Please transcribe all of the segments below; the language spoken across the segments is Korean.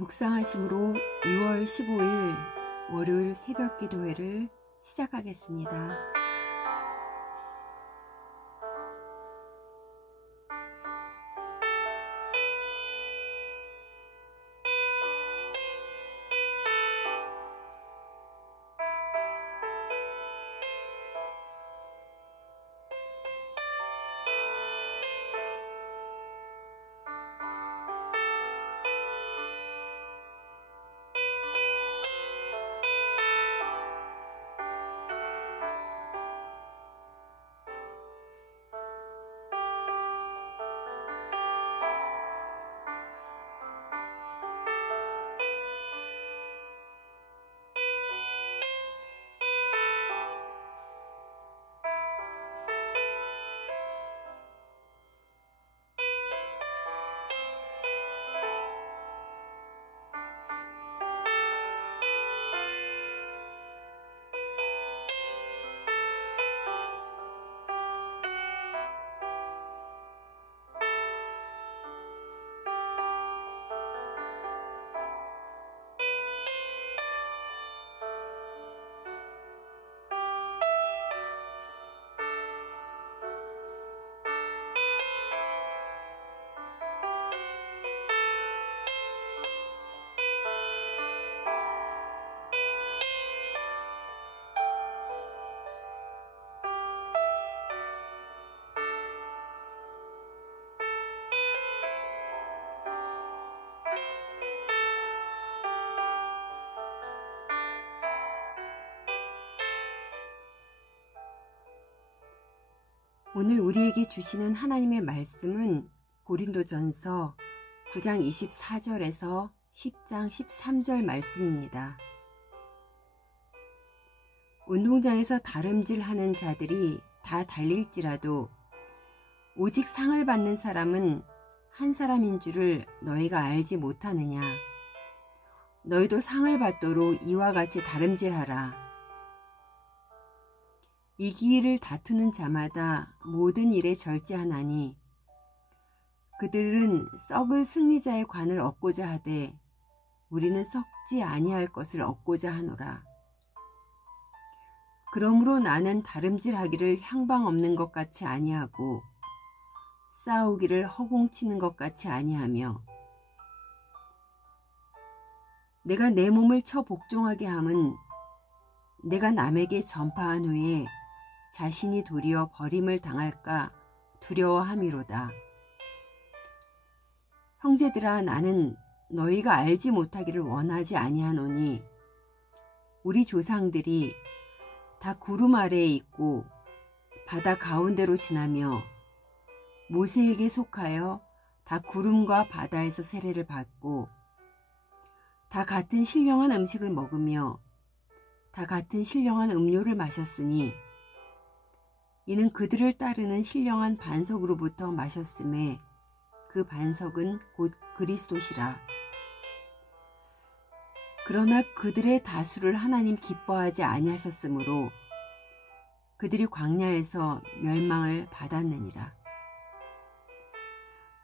묵상하심으로 6월 15일 월요일 새벽 기도회를 시작하겠습니다. 오늘 우리에게 주시는 하나님의 말씀은 고린도전서 9장 24절에서 10장 13절 말씀입니다. 운동장에서 다름질하는 자들이 다 달릴지라도 오직 상을 받는 사람은 한 사람인 줄을 너희가 알지 못하느냐. 너희도 상을 받도록 이와 같이 다름질하라. 이기를 다투는 자마다 모든 일에 절제하나니 그들은 썩을 승리자의 관을 얻고자 하되 우리는 썩지 아니할 것을 얻고자 하노라. 그러므로 나는 다름질하기를 향방 없는 것 같이 아니하고 싸우기를 허공치는 것 같이 아니하며 내가 내 몸을 쳐 복종하게 함은 내가 남에게 전파한 후에 자신이 도리어 버림을 당할까 두려워함이로다. 형제들아, 나는 너희가 알지 못하기를 원하지 아니하노니 우리 조상들이 다 구름 아래에 있고 바다 가운데로 지나며 모세에게 속하여 다 구름과 바다에서 세례를 받고 다 같은 신령한 음식을 먹으며 다 같은 신령한 음료를 마셨으니 이는 그들을 따르는 신령한 반석으로부터 마셨음에 그 반석은 곧 그리스도시라. 그러나 그들의 다수를 하나님 기뻐하지 아니하셨으므로 그들이 광야에서 멸망을 받았느니라.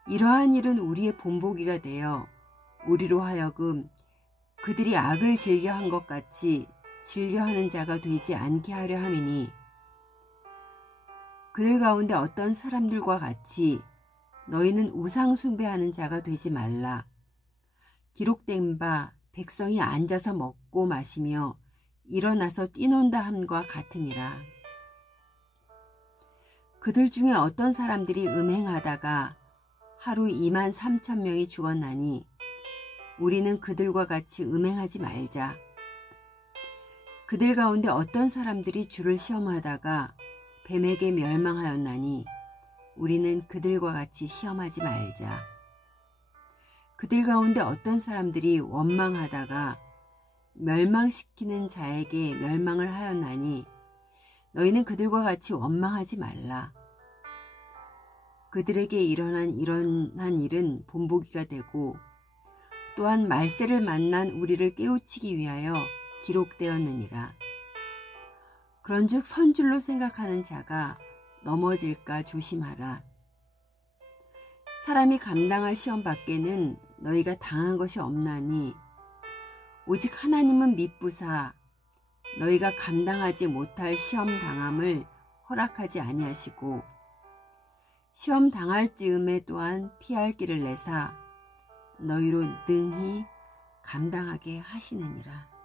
이러한 일은 우리의 본보기가 되어 우리로 하여금 그들이 악을 즐겨한 것 같이 즐겨하는 자가 되지 않게 하려 함이니 그들 가운데 어떤 사람들과 같이 너희는 우상 숭배하는 자가 되지 말라. 기록된 바 백성이 앉아서 먹고 마시며 일어나서 뛰논다 함과 같으니라. 그들 중에 어떤 사람들이 음행하다가 하루 23,000명이 죽었나니 우리는 그들과 같이 음행하지 말자. 그들 가운데 어떤 사람들이 주를 시험하다가 뱀에게 멸망하였나니 우리는 그들과 같이 시험하지 말자. 그들 가운데 어떤 사람들이 원망하다가 멸망시키는 자에게 멸망을 하였나니 너희는 그들과 같이 원망하지 말라. 그들에게 일어난 일은 본보기가 되고 또한 말세를 만난 우리를 깨우치기 위하여 기록되었느니라. 그런즉 선줄로 생각하는 자가 넘어질까 조심하라. 사람이 감당할 시험 밖에는 너희가 당한 것이 없나니 오직 하나님은 미쁘사 너희가 감당하지 못할 시험 당함을 허락하지 아니하시고 시험 당할 즈음에 또한 피할 길을 내사 너희로 능히 감당하게 하시느니라.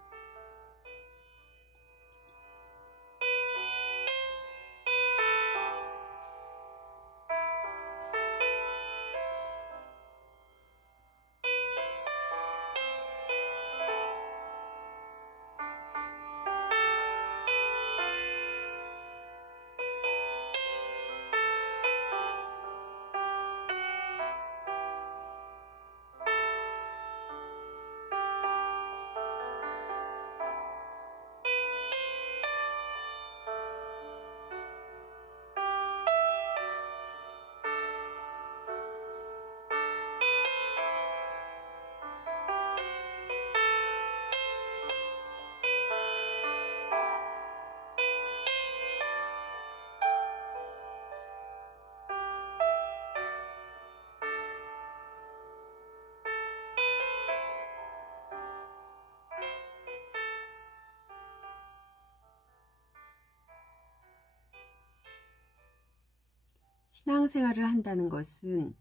신앙생활을 한다는 것은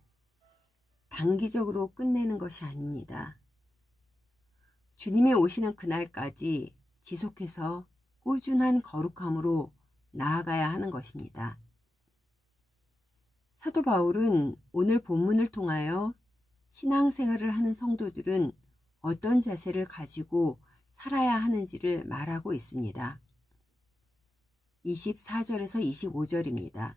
단기적으로 끝내는 것이 아닙니다. 주님이 오시는 그날까지 지속해서 꾸준한 거룩함으로 나아가야 하는 것입니다. 사도 바울은 오늘 본문을 통하여 신앙생활을 하는 성도들은 어떤 자세를 가지고 살아야 하는지를 말하고 있습니다. 24절에서 25절입니다.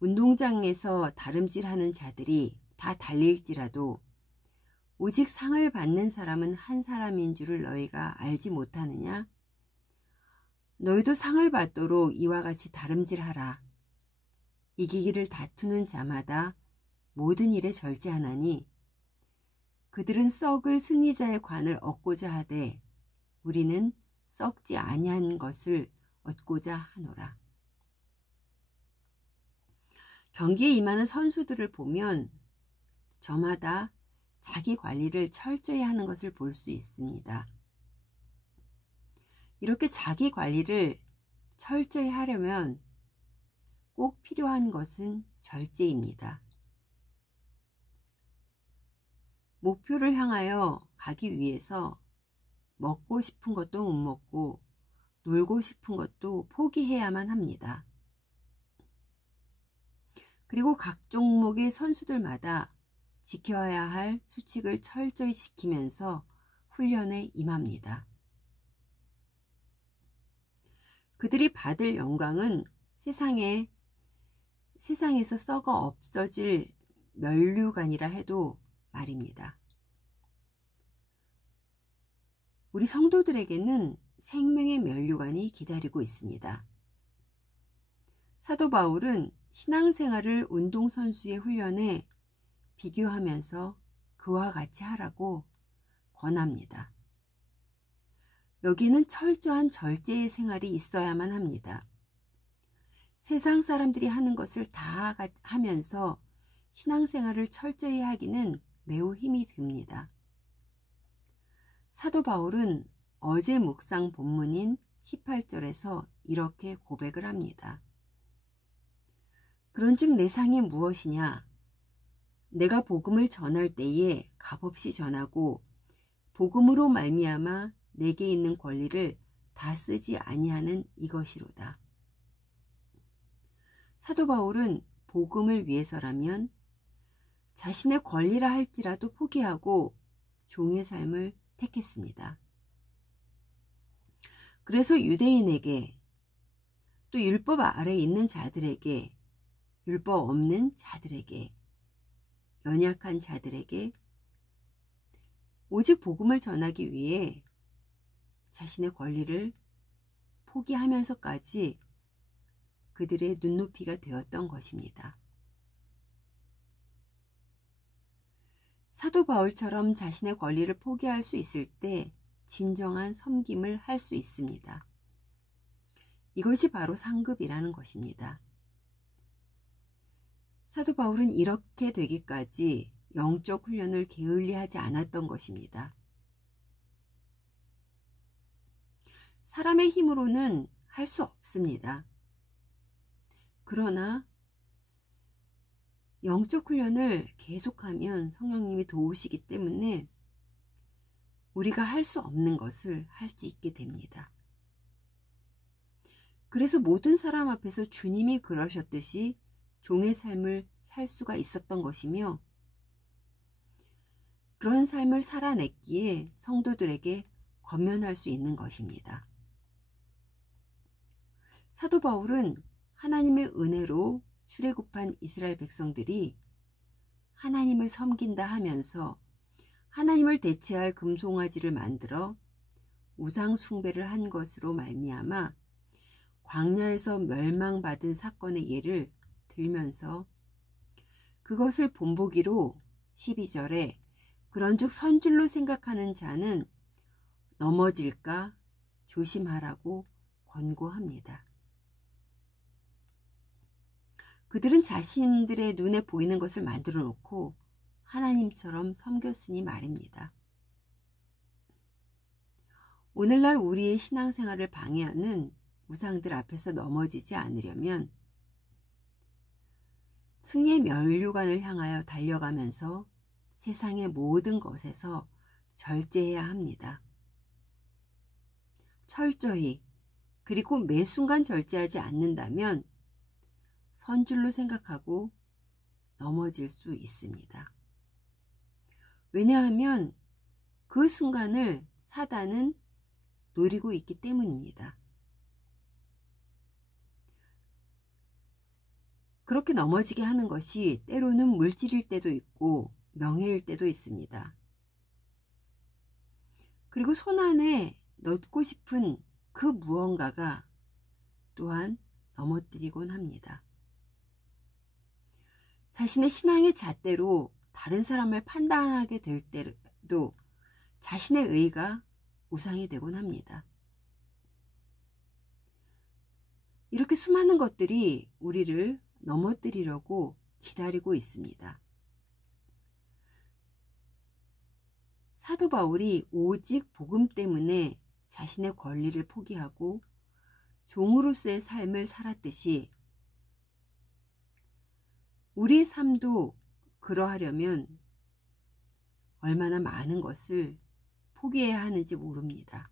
운동장에서 다름질하는 자들이 다 달릴지라도 오직 상을 받는 사람은 한 사람인 줄을 너희가 알지 못하느냐? 너희도 상을 받도록 이와 같이 다름질하라. 이기기를 다투는 자마다 모든 일에 절제하나니 그들은 썩을 승리자의 관을 얻고자 하되 우리는 썩지 아니한 것을 얻고자 하노라. 경기에 임하는 선수들을 보면 저마다 자기 관리를 철저히 하는 것을 볼 수 있습니다. 이렇게 자기 관리를 철저히 하려면 꼭 필요한 것은 절제입니다. 목표를 향하여 가기 위해서 먹고 싶은 것도 못 먹고 놀고 싶은 것도 포기해야만 합니다. 그리고 각 종목의 선수들마다 지켜야 할 수칙을 철저히 지키면서 훈련에 임합니다. 그들이 받을 영광은 세상에서 썩어 없어질 면류관이라 해도 말입니다. 우리 성도들에게는 생명의 면류관이 기다리고 있습니다. 사도 바울은 신앙생활을 운동선수의 훈련에 비교하면서 그와 같이 하라고 권합니다. 여기에는 철저한 절제의 생활이 있어야만 합니다. 세상 사람들이 하는 것을 다 하면서 신앙생활을 철저히 하기는 매우 힘이 듭니다. 사도 바울은 어제 묵상 본문인 18절에서 이렇게 고백을 합니다. 그런즉 내 상이 무엇이냐? 내가 복음을 전할 때에 값없이 전하고 복음으로 말미암아 내게 있는 권리를 다 쓰지 아니하는 이것이로다. 사도 바울은 복음을 위해서라면 자신의 권리라 할지라도 포기하고 종의 삶을 택했습니다. 그래서 유대인에게 또 율법 아래에 있는 자들에게 율법 없는 자들에게 연약한 자들에게 오직 복음을 전하기 위해 자신의 권리를 포기하면서까지 그들의 눈높이가 되었던 것입니다. 사도 바울처럼 자신의 권리를 포기할 수 있을 때 진정한 섬김을 할 수 있습니다. 이것이 바로 상급이라는 것입니다. 사도 바울은 이렇게 되기까지 영적 훈련을 게을리하지 않았던 것입니다. 사람의 힘으로는 할 수 없습니다. 그러나 영적 훈련을 계속하면 성령님이 도우시기 때문에 우리가 할 수 없는 것을 할 수 있게 됩니다. 그래서 모든 사람 앞에서 주님이 그러셨듯이 종의 삶을 살 수가 있었던 것이며, 그런 삶을 살아냈기에 성도들에게 권면할 수 있는 것입니다. 사도 바울은 하나님의 은혜로 출애굽한 이스라엘 백성들이 하나님을 섬긴다 하면서 하나님을 대체할 금송아지를 만들어 우상 숭배를 한 것으로 말미암아 광야에서 멸망받은 사건의 예를 들면서 그것을 본보기로 12절에 그런즉 선줄로 생각하는 자는 넘어질까 조심하라고 권고합니다. 그들은 자신들의 눈에 보이는 것을 만들어 놓고 하나님처럼 섬겼으니 말입니다. 오늘날 우리의 신앙생활을 방해하는 우상들 앞에서 넘어지지 않으려면 승리의 면류관을 향하여 달려가면서 세상의 모든 것에서 절제해야 합니다. 철저히, 그리고 매 순간 절제하지 않는다면 선줄로 생각하고 넘어질 수 있습니다. 왜냐하면 그 순간을 사단은 노리고 있기 때문입니다. 그렇게 넘어지게 하는 것이 때로는 물질일 때도 있고 명예일 때도 있습니다. 그리고 손안에 넣고 싶은 그 무언가가 또한 넘어뜨리곤 합니다. 자신의 신앙의 잣대로 다른 사람을 판단하게 될 때도 자신의 의가 우상이 되곤 합니다. 이렇게 수많은 것들이 우리를 넘어뜨리려고 기다리고 있습니다. 사도 바울이 오직 복음 때문에 자신의 권리를 포기하고 종으로서의 삶을 살았듯이 우리의 삶도 그러하려면 얼마나 많은 것을 포기해야 하는지 모릅니다.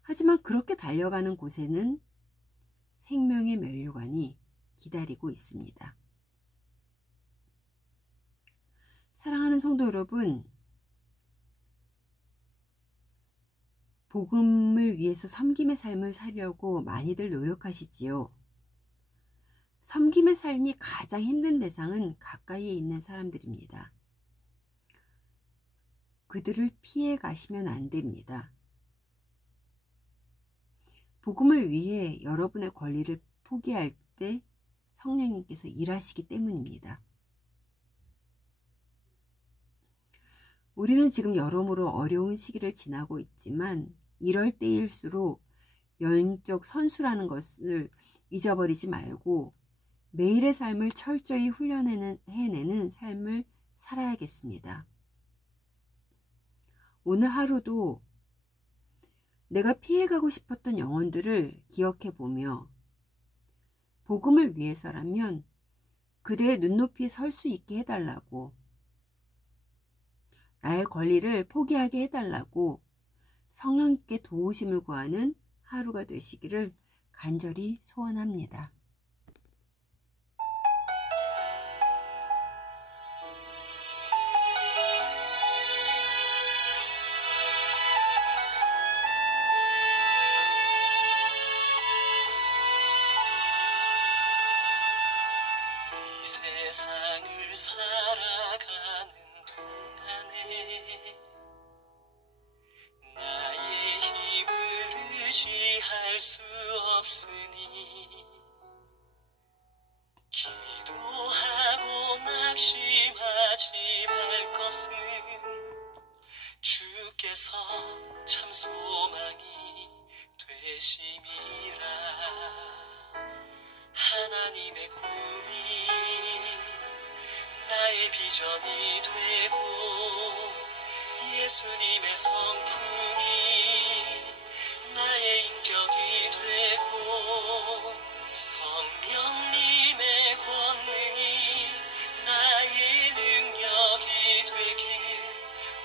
하지만 그렇게 달려가는 곳에는 생명의 면류관이 기다리고 있습니다. 사랑하는 성도 여러분, 복음을 위해서 섬김의 삶을 살려고 많이들 노력하시지요. 섬김의 삶이 가장 힘든 대상은 가까이에 있는 사람들입니다. 그들을 피해 가시면 안 됩니다. 복음을 위해 여러분의 권리를 포기할 때 성령님께서 일하시기 때문입니다. 우리는 지금 여러모로 어려운 시기를 지나고 있지만 이럴 때일수록 영적 선수라는 것을 잊어버리지 말고 매일의 삶을 철저히 해내는 삶을 살아야겠습니다. 오늘 하루도 내가 피해가고 싶었던 영혼들을 기억해보며 복음을 위해서라면 그들의 눈높이에 설 수 있게 해달라고, 나의 권리를 포기하게 해달라고 성령께 도우심을 구하는 하루가 되시기를 간절히 소원합니다. 이 세상을 살아가는 동안에 나의 힘을 의지할 수 없으니 기도하고 낙심하지 말 것은 주께서 참 소망이 되심이라. 하나님의 꿈이 나의 비전이 되고 예수님의 성품이 나의 인격이 되고 성령님의 권능이 나의 능력이 되길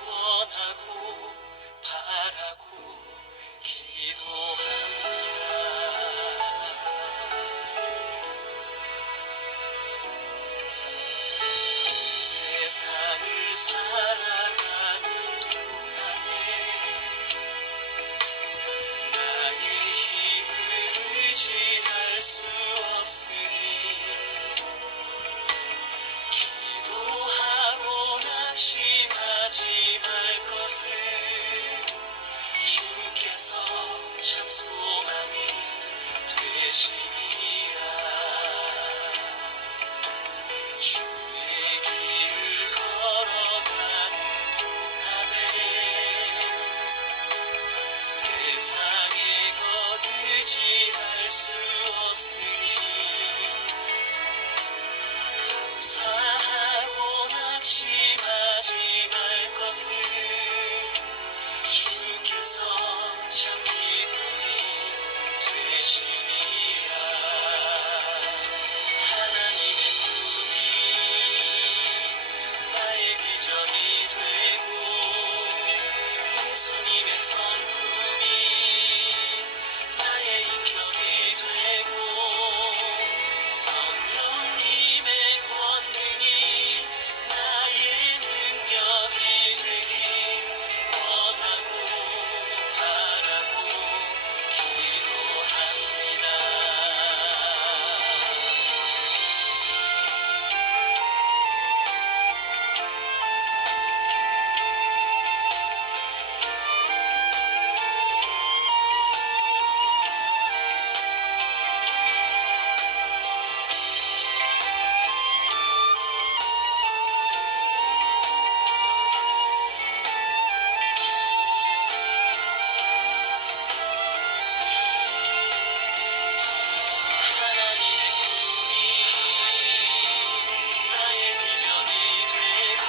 원하고 바라고 기도합니다. 세상을 살아가는 동안에 나의 힘을 의지할 수 없으니 기도하고 낙심하지 말 것을 주께서 참 소망이 되시니라. 주의 길을 걸어가는 동안에 세상에 거두지할 수 없으니 감사하고 낙심하지 말 것을 주께서 참 기쁨이 되시니라. 하나님의 꿈이 나의 비전이 되고 예수님의 성품이 나의 인격이 되고 성령님의 권능이 나의 능력이 되길 원하고 바라고 기도합니다. 하나님의 꿈이 나의 비전이 되고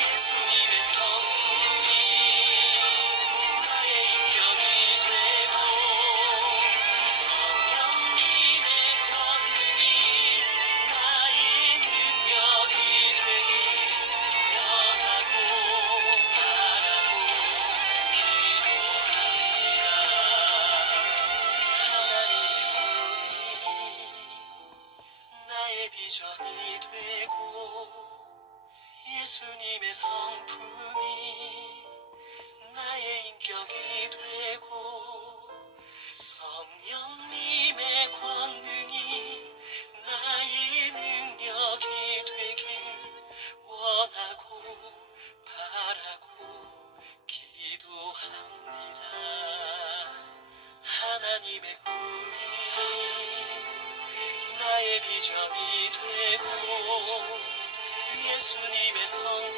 예수님의 성품이 나의 인격이 되고 성령님의 권능이 나의 능력이 되길 원하고 바라고 기도합니다. 하나님의 꿈이 나의 비전이 되고 예수님의 성품이 나의 인격이 되고 성령님의 권능이 나의 능력이 되길 원하고 바라고 기도합니다. 하나님의 꿈이 나의 비전이 되고 예수님의 성품이